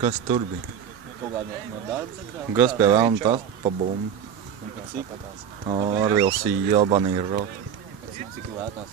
Kas tur bija? Kaut kā no darba centrā? Kas pie vēlna tas pa bumbu? Cik? Arvils jābanī ir rot. Cik lētās?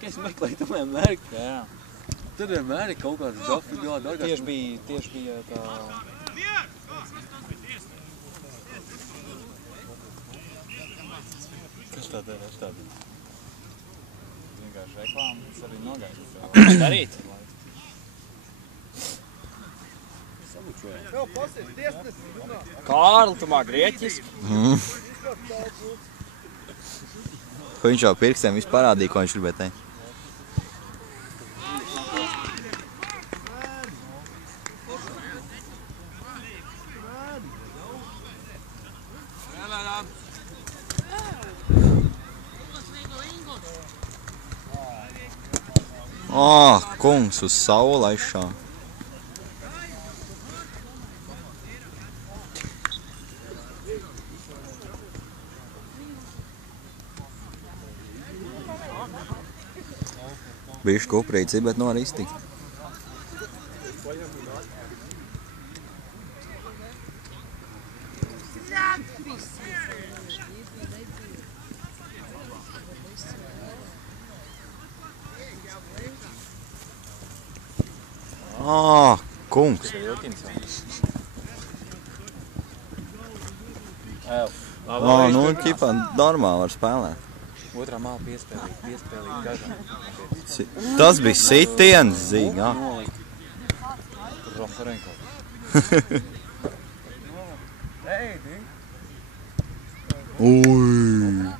Kas meklēja tomēr Ameriku? Jā. Tur vienmēr ir kaut kāds dafi gāda. Tieši bija tā... Kas tā ir? Vienkārši reklāma, tas arī nogaida. Darīt? Kārli, tu mā grieķiski? Viņš jau pirkstiem visu parādīja, ko viņš gribēja teikt. Kungs uz savu laišā. Bišķi kuprīci, bet no arī iztikt. Kungs. Nu, ķipā normāli var spēlēt. Otrā māla piespēlīgi gažā. Tas bija sitiens, zīgā. Rofarenko. Ui.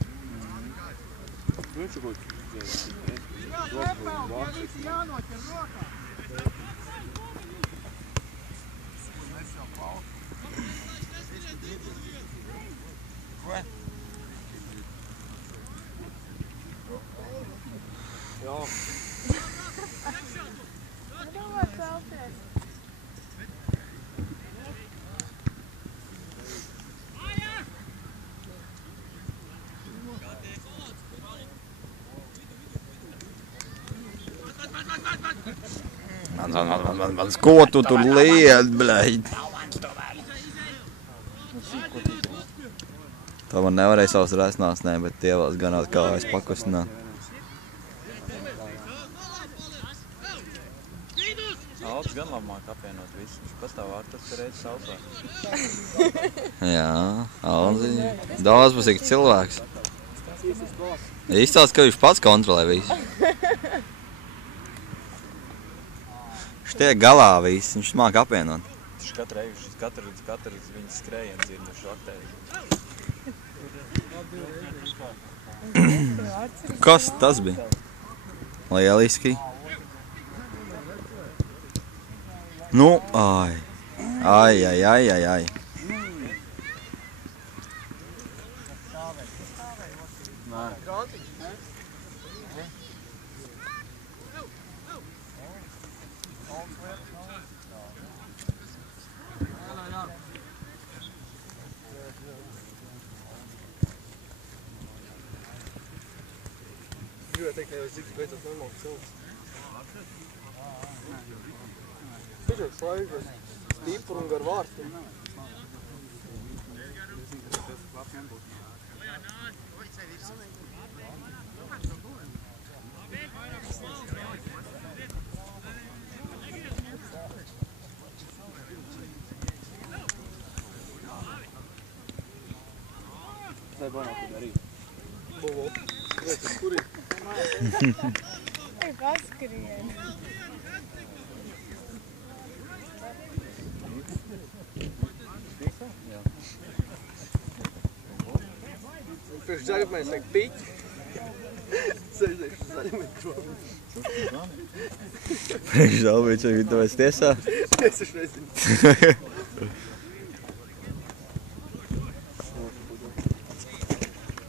Mans, ko tu tur lied, bļaļ? Tā man nevarēja savas resnās, ne, bet tievās ganāt kājas pakustināt. Alps gan labāk apvienot visu, viņš pastāv ārtas, ka reiz sausā. Jā, Alzi, daudzpusīgs cilvēks. Izstāst, ka viņš pats kontrolē visu. Viņš tiek galā viss, viņš māk apvienot. Viņš katrs viņas skrējiens dzird šo aktēri. Kas tas bija? Lieliski. Nu, ai. Gribēju teikt, ka jau es beidzot normāls cilvēks. Tikai slaižos stipru un gar vārstiem. Tā ir banāk arī. Bobo. Reiz, kurī? Ei, paskrien. Priekš Džagatmēs vajag piķi. Sēžēšu zaļamēt prom. Priekš Žalvīča viņa to vairs tiesā? Es nezinu.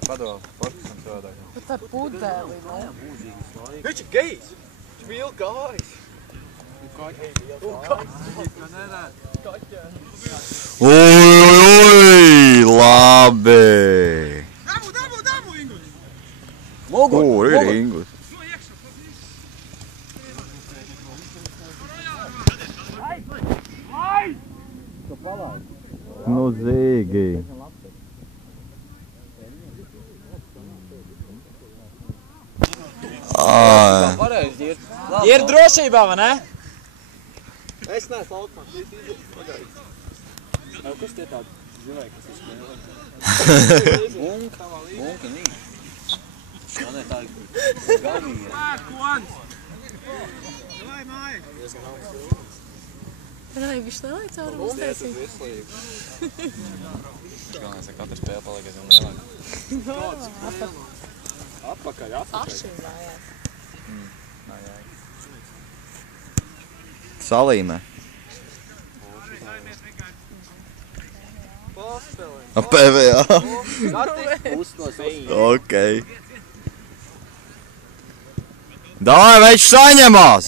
Padod, portisam savādāk. Tā pudeli, ne? Viņš ir gejs. Viņš mīl kājas. Ui, labi! Kur ir Ingus? Nu, Zīgi. Pareizi, ir. Ir drošībā, vai ne? Es neesmu laukumā, šīs izjūtas pagaidzi. Kas tie tādi zilēji, kas ir spēlē? Bunka nīt. Jā, ne, tā ir gavīja. Vai viņš nelaic caurumu uztaisīt? Galvenais, ka katra spēle paliek aizvien lielāka. Atpakaļ. Paši vajag. Nā, jā. Salīmē. Paspēlē. PVA. Uznos Ok. Davai, viņš saņemās!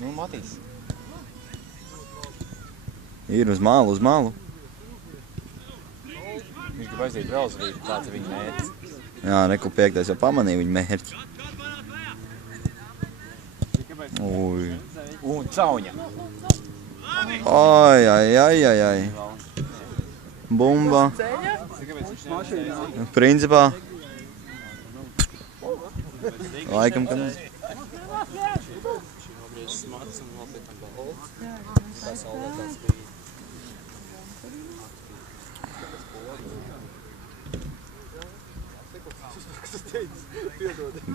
Nu, Matīs. Ir uz malu, uz malu. Viņš grib aiziet vēl uz rītu, tāds ir viņa mērķis. Jā, reku piektais jau pamanīja viņa mērķi. Ui. Un cauņa. Ai. Bumba. Principā. Laikam, ka ne.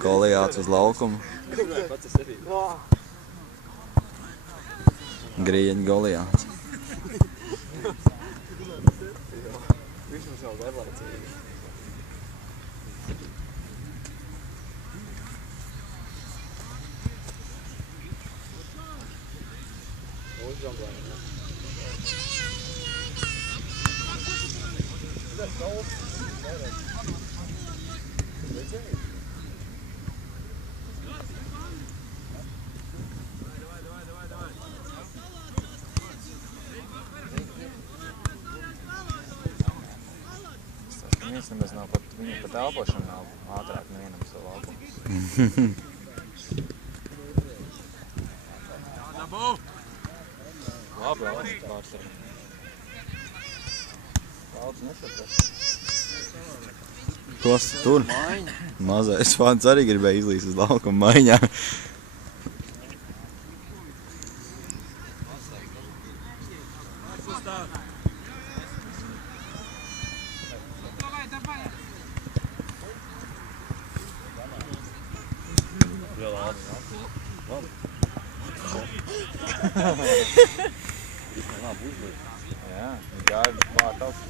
Goliāts uz laukumu. Grieņu Goliāts. Viņš mums jau garlaicīgi. Uzžamblēja, ne? Viņas nemaz nav pat, viņa pat elpošana nav ātrāk nevienam savu laukumu. Labi, Aleks pārstāv. Aleks nesaprast. Kas tur? Mazais fans arī gribēja izlīst uz laukumu maiņā. Jā, viņi gāja vārt augstu.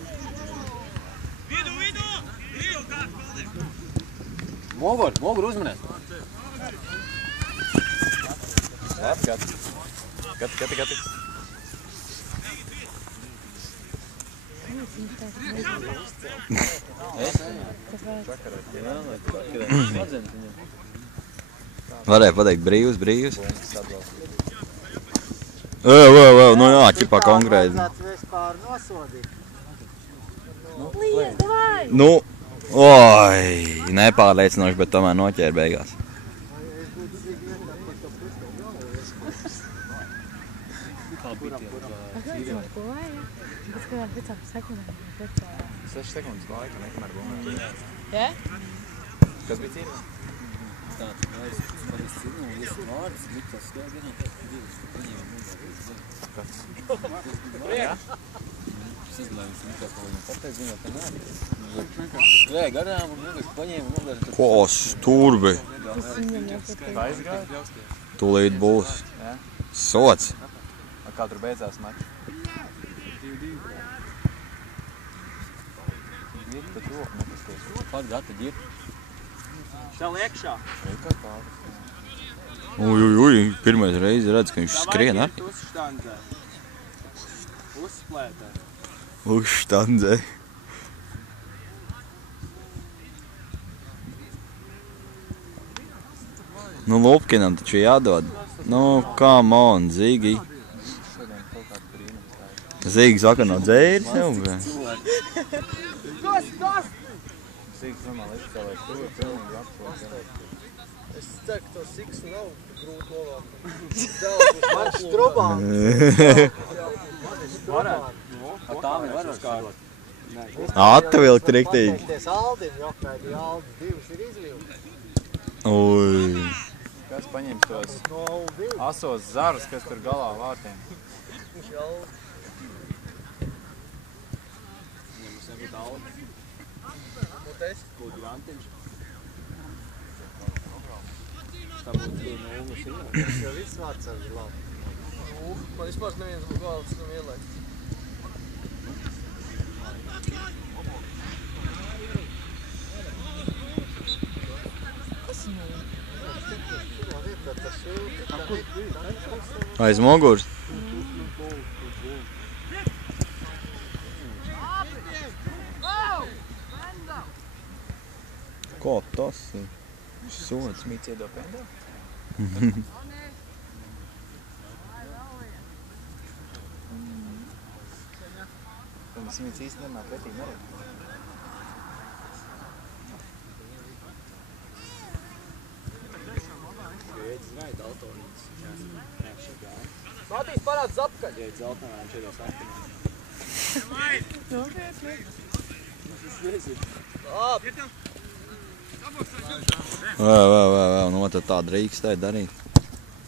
Mogur uzmanēt. Labi, gati. Varēja pateikt brīvs. Nu jā, ķipā konkrēti. Lies, davai! Nu, oi, nepārliecinoši, bet tomēr noķēra beigās. Ko vajag? Bet kādā 5 sekundēm. 6 sekundes laika, nekamēr bumbu. Jā? Kas bija cīnījums? Tāds, es cīnu, es vārds, bet tas skajā vienā divas, paņēma mūžā. Jā? Es izglēju mikrofonu. Tāpēc viņam tā nāk. Skrēja garām un vienkārši paņēma un nogāja. Kos, turbi. Tas viņam jāpatīk. Tā aizgāja? Tūlīt būs. Jā. Sots. Kā tur beidzās mačs? Ir pat roku nepasties. Pat gataļ ir. Šāli iekšā. Ir kā pāris. Ui, pirmais reizi redz, ka viņš skrien arī. Uzštandzē. Uzsplētē. Uzštandzē. Nu, Lupkinam taču jādod. Nu, come on, Zigi. Šodien kaut kādu brīdi. Zīgs vakar nav dzēris jau, bet... Zīgs normāli izcēlēs tur, pilnīgi apsvāk. Es ceru, ka to siksu nav grūti novākt. Man strobāni. Varētu. Ar tām ir varētu skārot. Atvilkt riktīgi. Ties Aldim jokaidi, Aldim divas ir izvilkt. Ui. Kas paņems tos No Aldim. asos zarus, kas tur galā vārtiem? Viņš Aldim. Ja mums nebūtu Aldi. Un es? Būtu Rantiņš. Tā būtu 2-0 šī. Tas jau viss vārdsargi ir labi. Man vispār neviens galds nav ielaikt. Aiz muguras. Ko tas ir? Sods. Smīts iedod pendā? Un Smīts īsti nemā pretī nerēd. Matīs parāds apkaļ. Ja ir zeltenā, viņš iedos apkaļ. Nopietni. Labi. Vēl, nu tad tā drīkstēja darīt.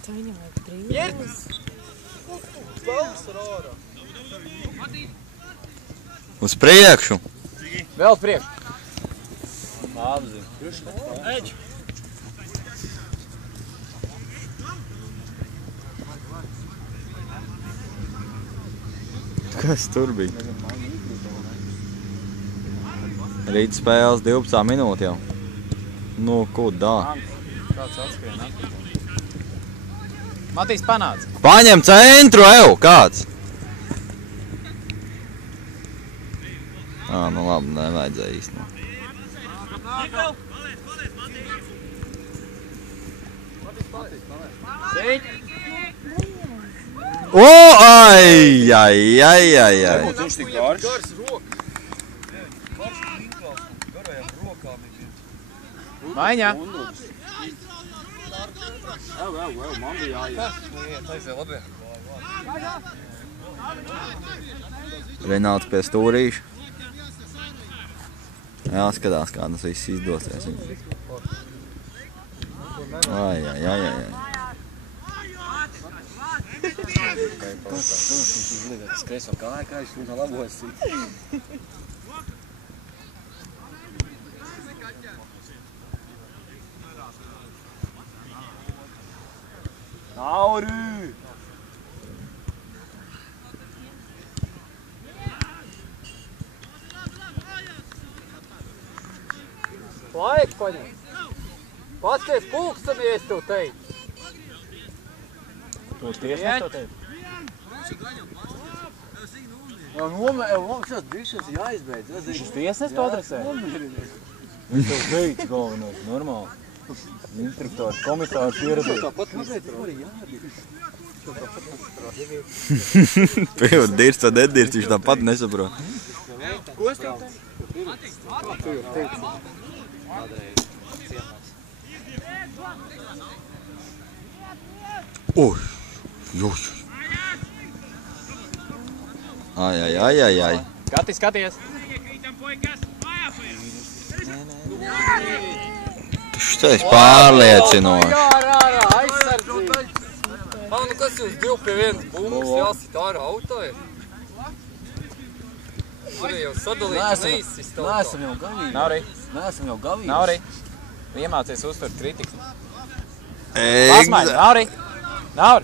Tā viņam vajag brīvības. Spēles ar ārā. Uz priekšu! Vēl priekš. Apzi. Kas tur bija? Rīt spēles 12 minūti jau. Nu, ko dā? Kāds atskrien atpakaļ. Matīs panāc. Paņem centru, ev! Kāds? Nu labi, nevajadzēja īsti. O, ai! Viņš tik garš. Gars rokas. Garš pinklās. Garajām rokām ir. Maiņā. Man bija jāiet. Taisē labie. Renāts pie stūrīša. Jāskatās, kā tas viss izdosies. Ai. Tas kreiso kāju, kā viņš viņa labos. Nauri! Laik paņem. Pasties pulkstamies, tev teicu. Tu tiesnes to teici? Šos bišos jāizbeidz. Viņš tiesnes to adresē? Viņš tev teica galvenais, normāli. Instruktors, komisārs ieradīs. Tāpat mazliet arī jādīt. Pievad dirst vai nedirst, viņš tāpat nesaprot. Ko es tev teicu? Tu jau teici. Kādreiz ciemās. Ui. Ai. Skaties. Štais pārliecinoši. Ārā, aizsardzība. Nu kas jūs 2-1 bumbas jāsit ārā auto ir? Tur jau sadalīt neizsist auto. Neesam jau gavīgi. Nauri. Iemācies uztvert kritiku. Egz. Pasmaiņ, Nauri.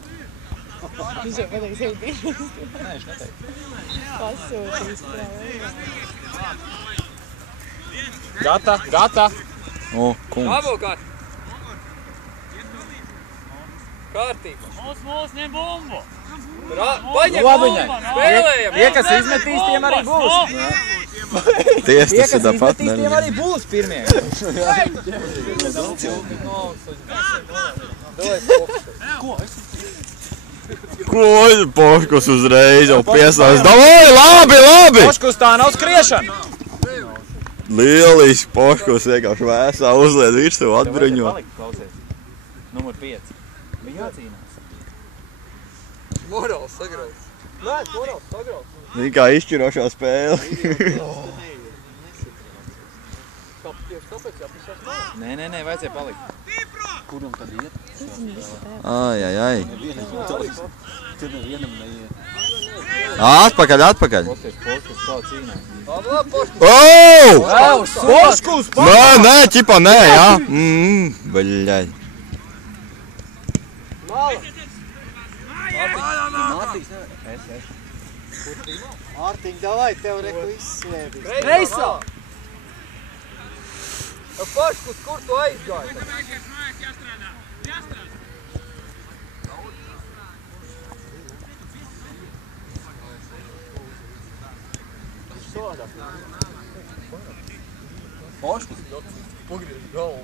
Viņš jau pateiks, jau brīvības. Nē, viņš neteica. Pasūtīs. Gata. O, kungs. Bravo, kārt. Kārtībā. Mūs, ņem bumbu! Paņem Labiņai. spēlējam! Tie, kas izmetīs, tiem arī būs. Tiesas Tie, kas ir tāpat izmetīs, tiem arī būs pirmie. Ko? Poškus uzreiz jau pieslēdz. Davai, labi! Poškus tā nav skriešana! Lieliski Poškus vienkārši vēsā uzlied virsū atbruņo. Klausies. Numur 5. Bija jācīnās. Morāls sagrauts. Nē, morāls sagrauts. Viņa kā izšķirošā spēle. Kāpēc jāpasās nē? Nē, vajadzēja palikt. Kuram tad iet? Ai. Tad nevienam neiet. Atpakaļ! Klausies, Poškus kā cīnās. Labi, Poškus! Poškus! Nē, ķipa, nē, jā. Baļļai. Mala! Mātīs nevar. Mārtiņ, davai, tev reku izsvēdīs. Reisā! Poškus, kur tu aizgāji? Poškus? Pagriež galvu.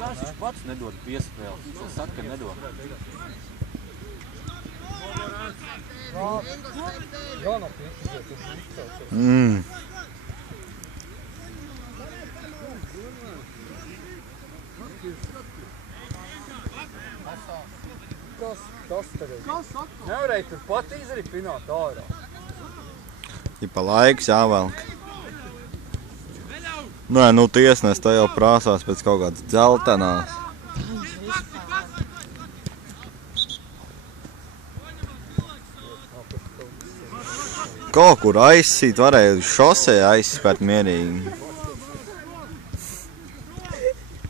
Kāds viņš pats nedod piespēles? Es saku, ka nedod. Kas tagad? Nevarēja tur pat izripināt ārā. Ķipa laiks jāvelk. Nē, nu tiesnes te jau prāsās pēc kaut kādas dzeltenās. Kaut kur aizsīt, varēja šosē aizspērt mierīgi.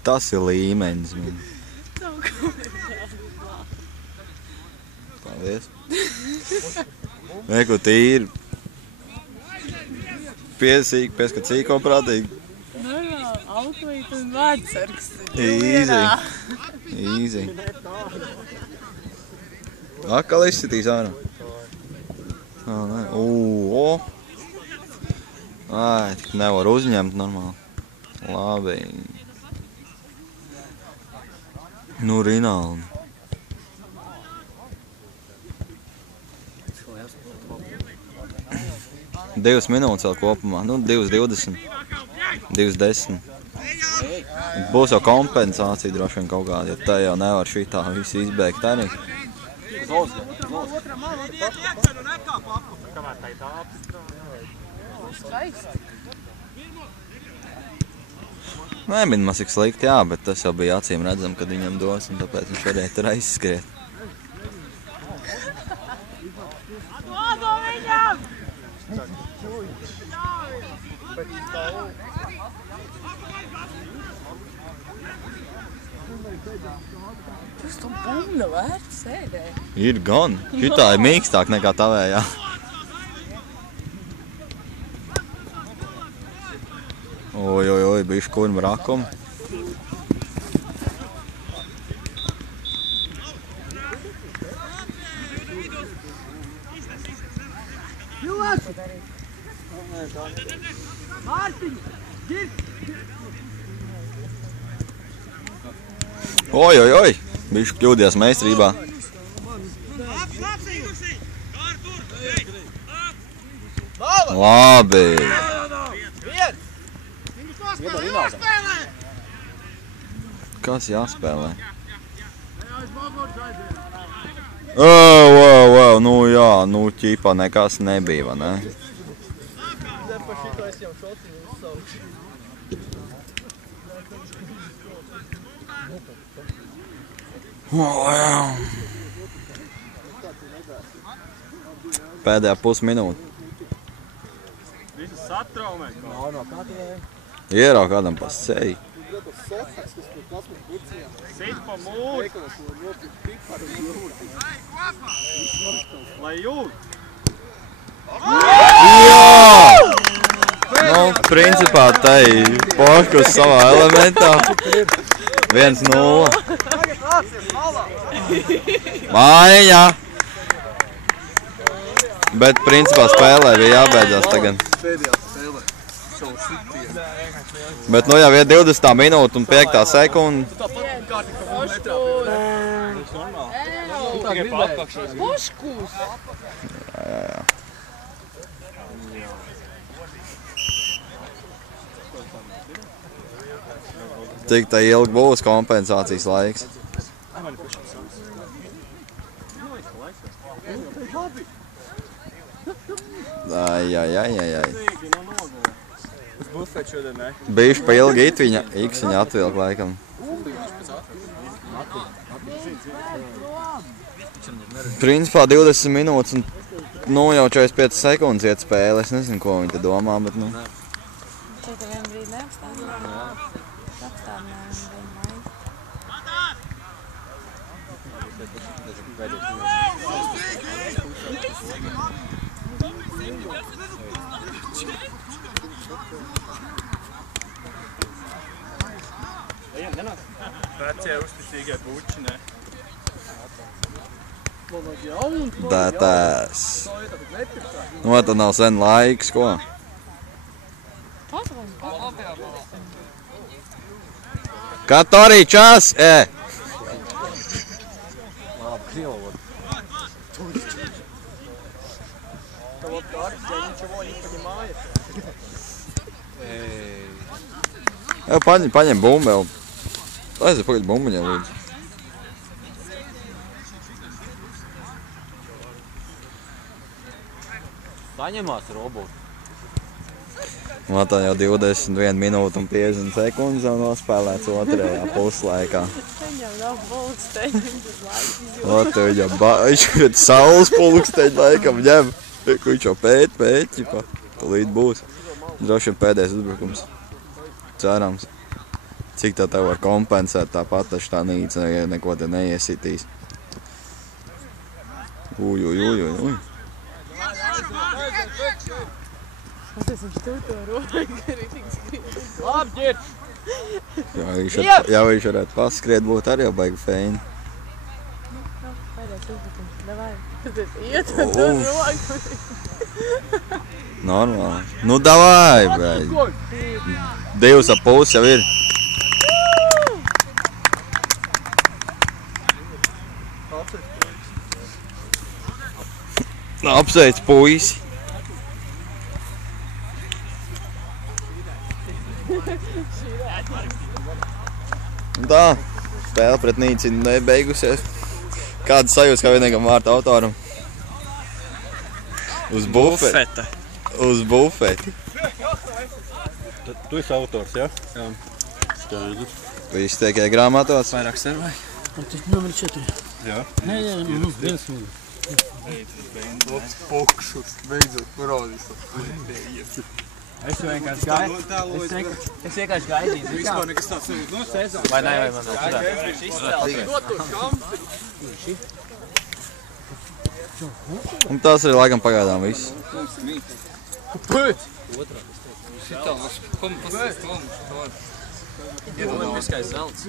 Tas ir līmenis. Paldies. Neko tīri. Piesīgi, pieskat cīko prātīgi. Normāli, autovīt un vārdsargs. Easy. Atkal izsitīs ārā. Ai, tik nevar uzņemt normāli. Labi. Nu, Rinaldi. Divas minūtes vēl kopumā. Nu, 2:20. 2:10. Būs jau kompensācija droši vien kaut kāda, jo te jau nevar šitā visu izbeigt arī. Nebija maz tik slikti, jā, bet tas jau bija acīm redzam, kad viņam dos, un tāpēc viņš varēja tur aizskriet. Tas tu bumna vērts sēdē. Ir gan. Šitā ir mīkstāk nekā tavējā. Oj, bišķi kurma rakuma. Oj, bišķi kļūdies meistarībā. Labi. Kas jāspēlē? Nu jā, nu ķipā nekas nebija, vai ne? Pēdējā pusminūte. Visu satraumē. Ierau kādam pa seju. Sit pa mūri. Lai jūt. Nu, principā tai Poškus savā elementā. 1-0. Mājiņā. Bet principā spēlē bija jābeidzās tagad. Bet nu jau ir 20. minūte un 5. sekunda. kā gribēju. Puškus! Jā. Cik tā ilgi būs kompensācijas laiks? Ai. Uz bufetu šodien, ne? Bijuši pa ilgi iksiņa atvilk laikam. Principā 20 minūtes un jau 45 sekundes iet spēle. Es nezinu, ko viņi te domā, bet nu. Šeit vien brīdi neapstādināja. Apstādināja vienu laiku. Vecie uzticīgie buči, ne? Tētēs. Nu, tad nav sen laiks, ko? Который час? Paņem bumbu vēl. Aiziet pagaļ bumbuņiem, lūdzu. Saņemās robotu. Tā jau 21 minūte un 50 sekundes jau nospēlēts otrajā puslaikā. Viņam nav pulksteņi, tas laiks. Viņš ir saules pulksteņi laikam ņem. Viņš jau pēķi pa. Tūlīt būs. Droši vien pēdējais uzbrukums. Cerams. Cik tā tev var kompensēt, tāpat taču tā nīca neko te neiesitīs. Uj. Tas viņš tu to roju, ka arī tik skriet. Apģirt! Ja viņš varētu paskriet, būtu arī jau baigi feini. Pēdējais uzbrukums, davai. Tas iet un to roku. Normāli. Nu, davai, beigi. 2,5 jau ir. Apsveic puisi. Un tā, spēle pret Nīcinu nebeigusies. Kādas sajūtas kā vienīgam vārta autoram? Uz bufeti. Uz bufeti. Tu esi autors, ja? Jā. Skaidrs. Viss tiek iegrāmatos. Vairāk servai? Numur 4. Jā. Nē, viens mūs. Pokšus, beidzot, parodīs. Es vienkārši gaidīju. Vispār nekas tāds nebūtu. No sezonu. Vai ne, vai man nav Un tas ir laikam pagaidām viss. Iedomājies, kā zelts.